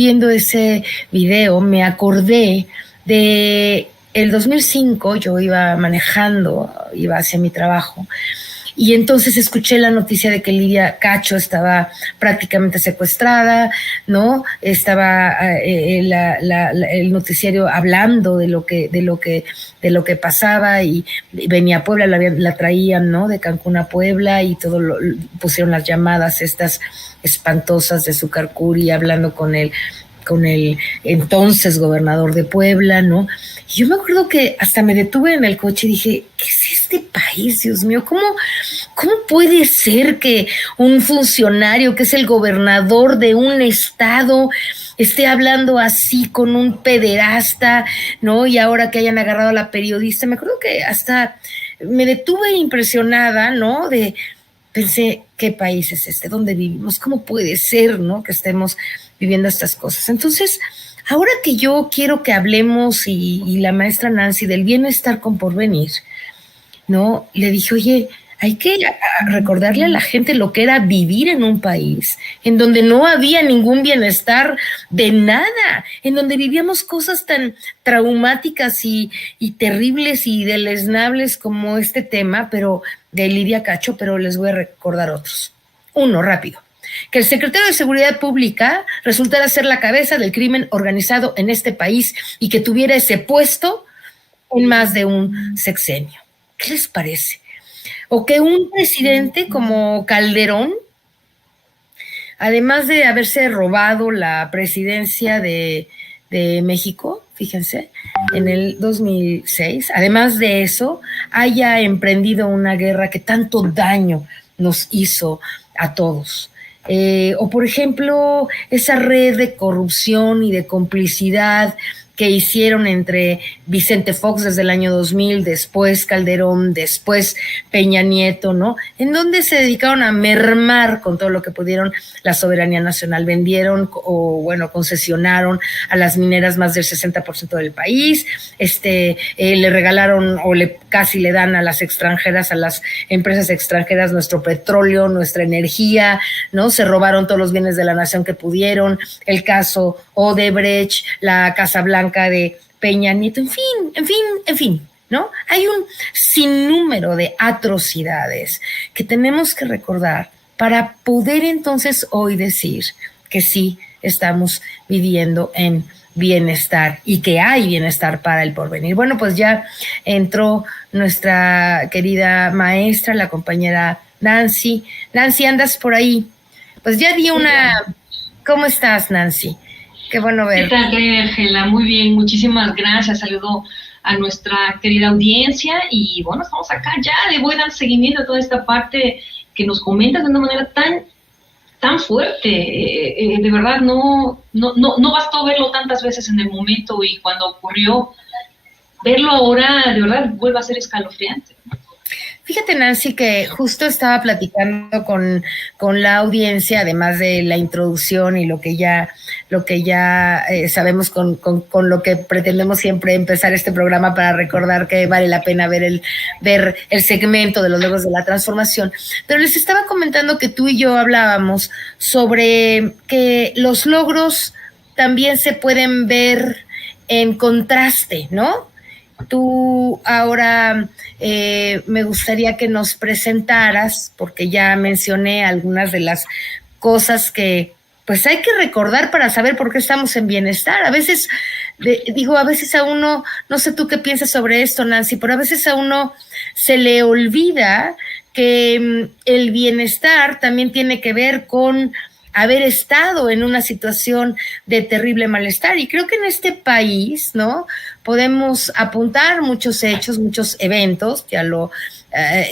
viendo ese video, me acordé de el 2005, yo iba manejando, iba hacia mi trabajo, y entonces escuché la noticia de que Lidia Cacho estaba prácticamente secuestrada, ¿no? Estaba el noticiario hablando de lo que pasaba, y venía a Puebla, la traían, ¿no? De Cancún a Puebla, y pusieron las llamadas estas espantosas de Zúcar Curi hablando con el entonces gobernador de Puebla, ¿no? Y yo me acuerdo que hasta me detuve en el coche y dije, ¿qué es este país, Dios mío? ¿Cómo puede ser que un funcionario que es el gobernador de un estado esté hablando así con un pederasta, ¿no? Y ahora que hayan agarrado a la periodista, me acuerdo que hasta me detuve impresionada, ¿no? Pensé, ¿qué país es este? ¿Dónde vivimos? ¿Cómo puede ser, ¿no? Que estemos viviendo estas cosas. Entonces, ahora que yo quiero que hablemos, y la maestra Nancy, del bienestar con porvenir, ¿no? Le dije, oye, hay que recordarle a la gente lo que era vivir en un país en donde no había ningún bienestar de nada, en donde vivíamos cosas tan traumáticas y terribles y deleznables como este tema, pero de Lidia Cacho, pero les voy a recordar otros. Uno, rápido. Que el secretario de Seguridad Pública resultara ser la cabeza del crimen organizado en este país y que tuviera ese puesto en más de un sexenio. ¿Qué les parece? O que un presidente como Calderón, además de haberse robado la presidencia de México, fíjense, en el 2006, además de eso, haya emprendido una guerra que tanto daño nos hizo a todos. O por ejemplo, esa red de corrupción y de complicidad que hicieron entre Vicente Fox desde el año 2000, después Calderón, después Peña Nieto, ¿no? En donde se dedicaron a mermar con todo lo que pudieron la soberanía nacional. Vendieron concesionaron a las mineras más del 60% del país, le regalaron casi le dan a las extranjeras, a las empresas extranjeras nuestro petróleo, nuestra energía, ¿no? Se robaron todos los bienes de la nación que pudieron, el caso Odebrecht, la Casa Blanca de Peña Nieto, en fin, ¿no? Hay un sinnúmero de atrocidades que tenemos que recordar para poder entonces hoy decir que sí estamos viviendo en bienestar y que hay bienestar para el porvenir. Bueno, pues ya entró nuestra querida maestra, la compañera Nancy. Nancy, ¿andas por ahí? Pues ya di una... ¿Cómo estás, Nancy? Qué bueno verte. ¿Qué tal, Ángela? Muy bien, muchísimas gracias. Saludo a nuestra querida audiencia y bueno, estamos acá ya, le voy a dar seguimiento a toda esta parte que nos comentas de una manera tan fuerte. De verdad, no bastó verlo tantas veces en el momento y cuando ocurrió, verlo ahora, de verdad, vuelve a ser escalofriante. Fíjate, Nancy, que justo estaba platicando con la audiencia, además de la introducción y lo que ya sabemos con lo que pretendemos siempre empezar este programa para recordar que vale la pena ver el segmento de los logros de la transformación. Pero les estaba comentando que tú y yo hablábamos sobre que los logros también se pueden ver en contraste, ¿no? Tú ahora me gustaría que nos presentaras, porque ya mencioné algunas de las cosas que pues hay que recordar para saber por qué estamos en bienestar. A veces, a veces a uno, no sé tú qué piensas sobre esto, Nancy, pero a veces a uno se le olvida que el bienestar también tiene que ver con haber estado en una situación de terrible malestar. Y creo que en este país, ¿no?, podemos apuntar muchos hechos, muchos eventos, ya lo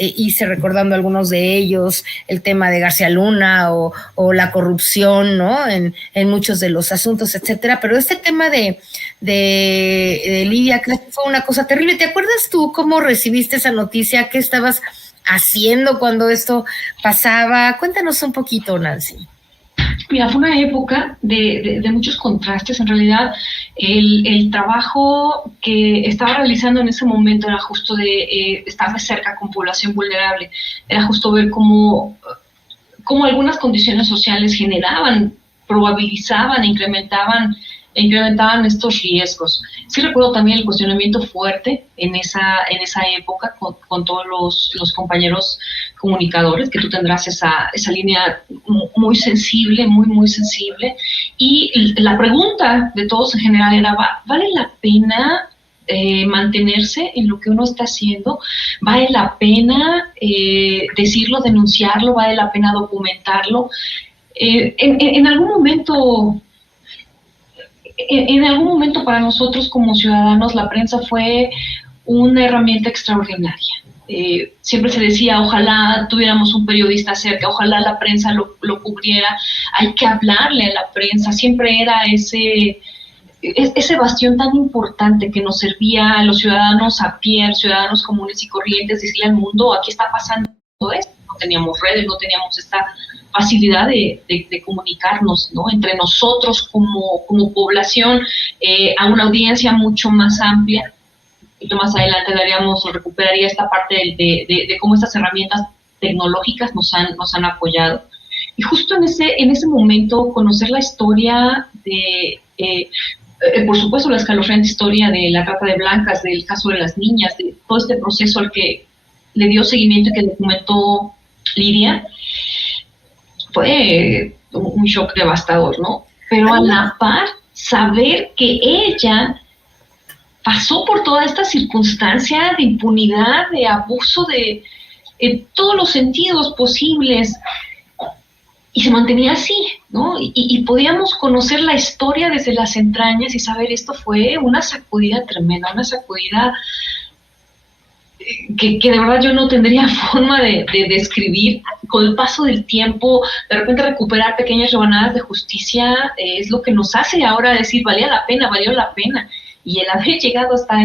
hice recordando algunos de ellos, el tema de García Luna o la corrupción, ¿no?, en muchos de los asuntos, etcétera. Pero este tema de Lidia fue una cosa terrible. ¿Te acuerdas tú cómo recibiste esa noticia? ¿Qué estabas haciendo cuando esto pasaba? Cuéntanos un poquito, Nancy. Mira, fue una época de muchos contrastes. En realidad, el trabajo que estaba realizando en ese momento era justo de estar de cerca con población vulnerable. Era justo ver cómo algunas condiciones sociales generaban probabilizaban e incrementaban estos riesgos. Sí recuerdo también el cuestionamiento fuerte en esa época con todos los compañeros comunicadores, que tú tendrás esa línea muy sensible, muy sensible. Y la pregunta de todos en general era, ¿vale la pena mantenerse en lo que uno está haciendo? ¿Vale la pena decirlo, denunciarlo? ¿Vale la pena documentarlo? En algún momento para nosotros como ciudadanos la prensa fue una herramienta extraordinaria. Siempre se decía, ojalá tuviéramos un periodista cerca, ojalá la prensa lo cubriera, hay que hablarle a la prensa, siempre era ese bastión tan importante que nos servía a los ciudadanos a pie, ciudadanos comunes y corrientes, decirle al mundo, aquí está pasando esto. No teníamos redes, no teníamos esta facilidad de comunicarnos, ¿no?, entre nosotros como población a una audiencia mucho más amplia. Y más adelante recuperaría esta parte de cómo estas herramientas tecnológicas nos han apoyado. Y justo en ese momento conocer la historia por supuesto la escalofriante historia de la trata de blancas, del caso de las niñas, de todo este proceso al que le dio seguimiento y que documentó Lidia, fue un shock devastador, ¿no? Pero a la par, saber que ella pasó por toda esta circunstancia de impunidad, de abuso en todos los sentidos posibles, y se mantenía así, ¿no? Y podíamos conocer la historia desde las entrañas y saber, esto fue una sacudida tremenda, una sacudida que de verdad yo no tendría forma de describir. Con el paso del tiempo, de repente recuperar pequeñas rebanadas de justicia es lo que nos hace ahora decir, valió la pena, y el haber llegado hasta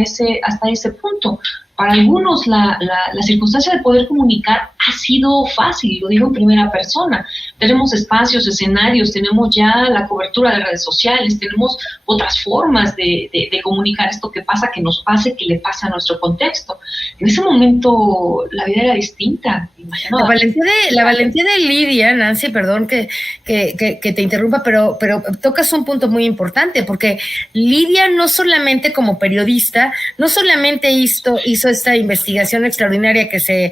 ese punto. Para algunos la circunstancia de poder comunicar ha sido fácil, lo digo en primera persona. Tenemos espacios, escenarios, tenemos ya la cobertura de redes sociales, tenemos otras formas de comunicar esto que pasa, que nos pase, que le pasa a nuestro contexto. En ese momento la vida era distinta. La valentía de Lidia, Nancy, perdón que te interrumpa, pero tocas un punto muy importante, porque Lidia no solamente como periodista, no solamente hizo esta investigación extraordinaria que se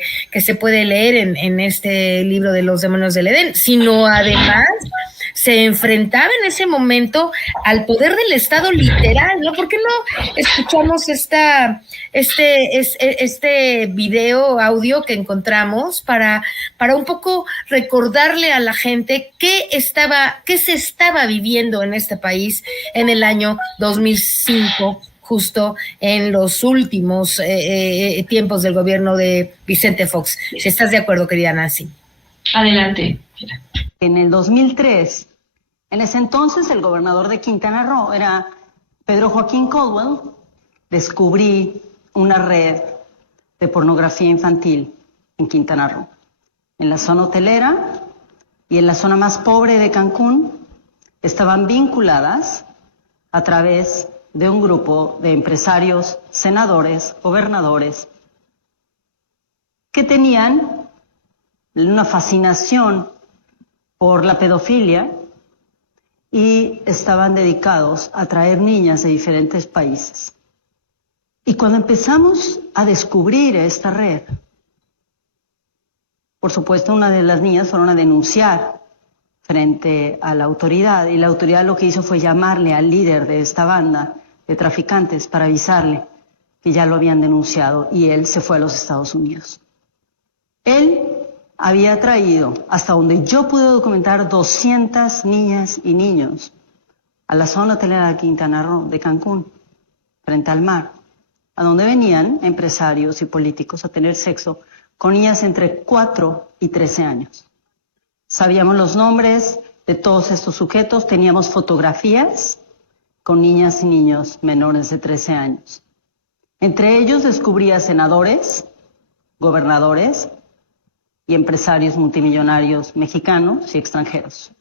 puede leer en este libro de Los demonios del Edén, sino además se enfrentaba en ese momento al poder del Estado literal, ¿no? ¿Por qué no escuchamos este video, audio que encontramos para un poco recordarle a la gente qué se estaba viviendo en este país en el año 2005, justo en los últimos tiempos del gobierno de Vicente Fox? Si estás de acuerdo, querida Nancy. Adelante. En el 2003, en ese entonces el gobernador de Quintana Roo era Pedro Joaquín Caldwell, descubrí una red de pornografía infantil en Quintana Roo. En la zona hotelera y en la zona más pobre de Cancún estaban vinculadas a través de un grupo de empresarios, senadores, gobernadores, que tenían una fascinación por la pedofilia y estaban dedicados a traer niñas de diferentes países. Y cuando empezamos a descubrir esta red, por supuesto una de las niñas fueron a denunciar frente a la autoridad, y la autoridad lo que hizo fue llamarle al líder de esta banda de traficantes para avisarle que ya lo habían denunciado, y él se fue a los Estados Unidos. Él había traído, hasta donde yo pude documentar, 200 niñas y niños a la zona hotelera de Quintana Roo, de Cancún, frente al mar, a donde venían empresarios y políticos a tener sexo con niñas entre 4 y 13 años. Sabíamos los nombres de todos estos sujetos, teníamos fotografías con niñas y niños menores de 13 años. Entre ellos descubría senadores, gobernadores y empresarios multimillonarios mexicanos y extranjeros.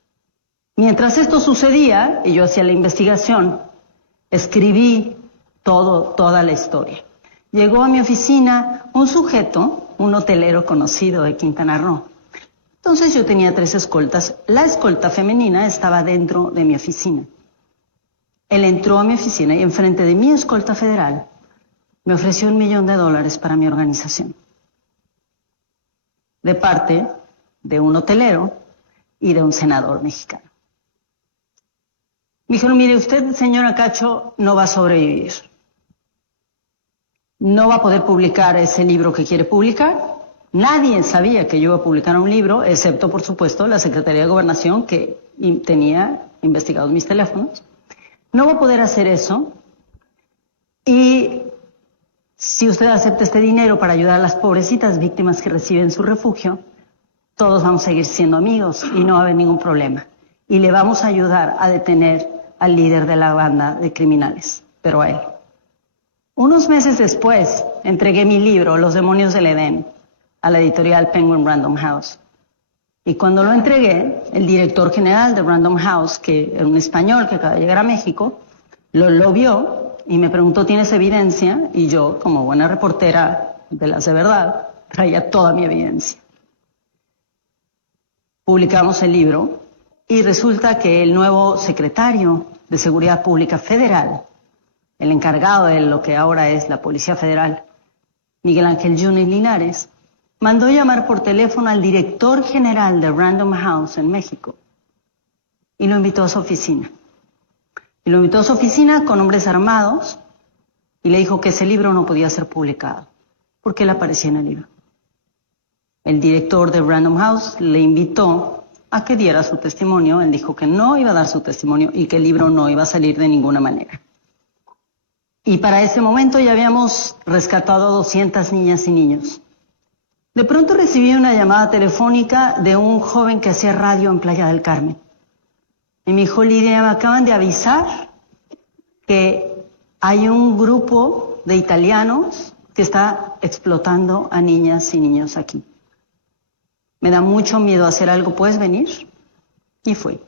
Mientras esto sucedía y yo hacía la investigación, escribí toda la historia. Llegó a mi oficina un sujeto, un hotelero conocido de Quintana Roo, Entonces yo tenía 3 escoltas. La escolta femenina estaba dentro de mi oficina. Él entró a mi oficina y enfrente de mi escolta federal me ofreció $1 millón para mi organización. De parte de un hotelero y de un senador mexicano. Me dijeron, mire, usted, señora Cacho, no va a sobrevivir. No va a poder publicar ese libro que quiere publicar. Nadie sabía que yo iba a publicar un libro, excepto, por supuesto, la Secretaría de Gobernación, que tenía investigados mis teléfonos. No va a poder hacer eso. Y si usted acepta este dinero para ayudar a las pobrecitas víctimas que reciben su refugio, todos vamos a seguir siendo amigos y no va a haber ningún problema. Y le vamos a ayudar a detener al líder de la banda de criminales, pero a él. Unos meses después, entregué mi libro, Los demonios del Edén, a la editorial Penguin Random House. Y cuando lo entregué, el director general de Random House, que era un español que acaba de llegar a México, lo vio y me preguntó, ¿tienes evidencia? Y yo, como buena reportera de las de verdad, traía toda mi evidencia. Publicamos el libro y resulta que el nuevo secretario de Seguridad Pública Federal, el encargado de lo que ahora es la Policía Federal, Miguel Ángel Yunes Linares, mandó llamar por teléfono al director general de Random House en México y lo invitó a su oficina. Y lo invitó a su oficina con hombres armados y le dijo que ese libro no podía ser publicado porque él aparecía en el libro. El director de Random House le invitó a que diera su testimonio. Él dijo que no iba a dar su testimonio y que el libro no iba a salir de ninguna manera. Y para ese momento ya habíamos rescatado a 200 niñas y niños. De pronto recibí una llamada telefónica de un joven que hacía radio en Playa del Carmen. Y me dijo, Lidia, me acaban de avisar que hay un grupo de italianos que está explotando a niñas y niños aquí. Me da mucho miedo hacer algo, ¿puedes venir? Y fui.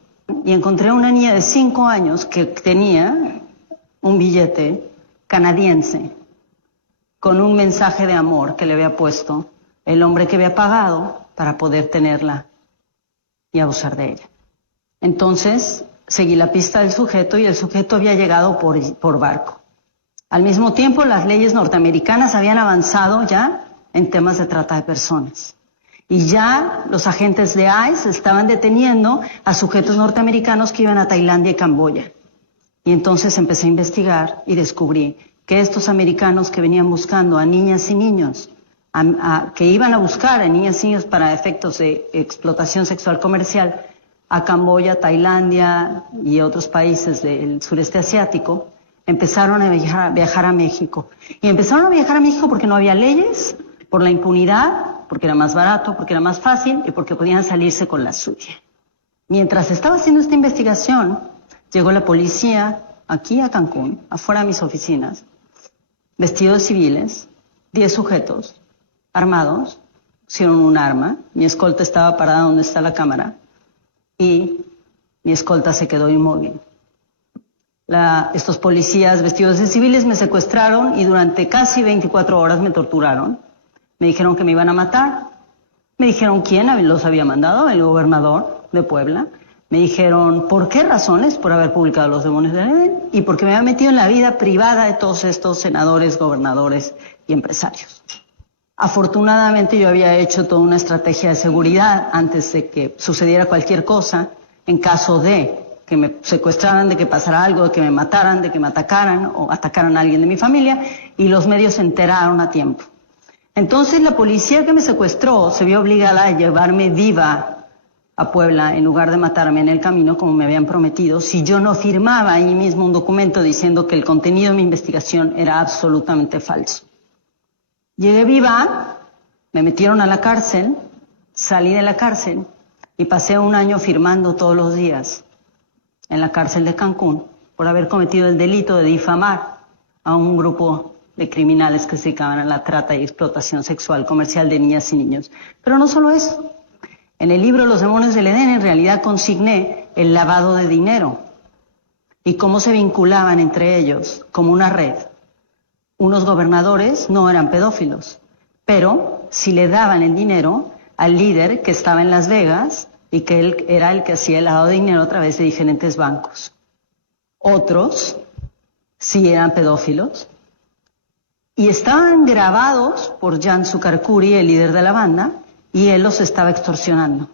Y encontré a una niña de 5 años que tenía un billete canadiense con un mensaje de amor que le había puesto el hombre que había pagado para poder tenerla y abusar de ella. Entonces seguí la pista del sujeto y el sujeto había llegado por barco. Al mismo tiempo, las leyes norteamericanas habían avanzado ya en temas de trata de personas. Y ya los agentes de ICE estaban deteniendo a sujetos norteamericanos que iban a Tailandia y Camboya. Y entonces empecé a investigar y descubrí que estos americanos que venían buscando a niñas y niños, que iban a buscar a niñas y niños para efectos de explotación sexual comercial a Camboya, Tailandia y otros países del sureste asiático, empezaron a viajar a México. Y empezaron a viajar a México porque no había leyes, por la impunidad, porque era más barato, porque era más fácil y porque podían salirse con la suya. Mientras estaba haciendo esta investigación, llegó la policía aquí a Cancún, afuera de mis oficinas, vestidos de civiles, 10 sujetos, armados, pusieron un arma, mi escolta estaba parada donde está la cámara y mi escolta se quedó inmóvil. Estos policías vestidos de civiles me secuestraron y durante casi 24 horas me torturaron. Me dijeron que me iban a matar. Me dijeron quién los había mandado, el gobernador de Puebla. Me dijeron por qué razones, por haber publicado Los demonios del Edén y porque me había metido en la vida privada de todos estos senadores, gobernadores y empresarios. Afortunadamente yo había hecho toda una estrategia de seguridad antes de que sucediera cualquier cosa, en caso de que me secuestraran, de que pasara algo, de que me mataran, de que me atacaran o atacaran a alguien de mi familia, y los medios se enteraron a tiempo. Entonces la policía que me secuestró se vio obligada a llevarme viva a Puebla en lugar de matarme en el camino como me habían prometido si yo no firmaba ahí mismo un documento diciendo que el contenido de mi investigación era absolutamente falso. Llegué viva, me metieron a la cárcel, salí de la cárcel y pasé 1 año firmando todos los días en la cárcel de Cancún por haber cometido el delito de difamar a un grupo de criminales que se dedicaban a la trata y explotación sexual comercial de niñas y niños. Pero no solo eso. En el libro Los demonios del Edén en realidad consigné el lavado de dinero y cómo se vinculaban entre ellos como una red. Unos gobernadores no eran pedófilos, pero si le daban el dinero al líder que estaba en Las Vegas y que él era el que hacía el lavado de dinero a través de diferentes bancos. Otros sí eran pedófilos y estaban grabados por Jan Sukarkuri, el líder de la banda, y él los estaba extorsionando.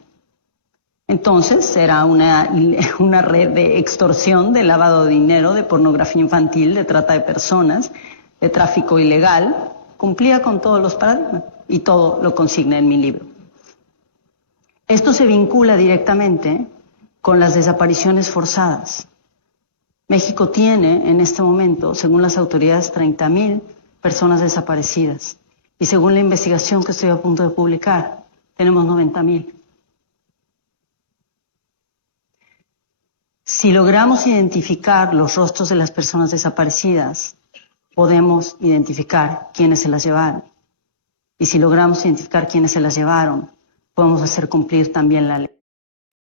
Entonces era una red de extorsión, de lavado de dinero, de pornografía infantil, de trata de personas, de tráfico ilegal. Cumplía con todos los paradigmas y todo lo consigna en mi libro. Esto se vincula directamente con las desapariciones forzadas. México tiene en este momento, según las autoridades, 30,000 personas desaparecidas. Y según la investigación que estoy a punto de publicar, tenemos 90,000. Si logramos identificar los rostros de las personas desaparecidas, podemos identificar quiénes se las llevaron. Y si logramos identificar quiénes se las llevaron, podemos hacer cumplir también la ley.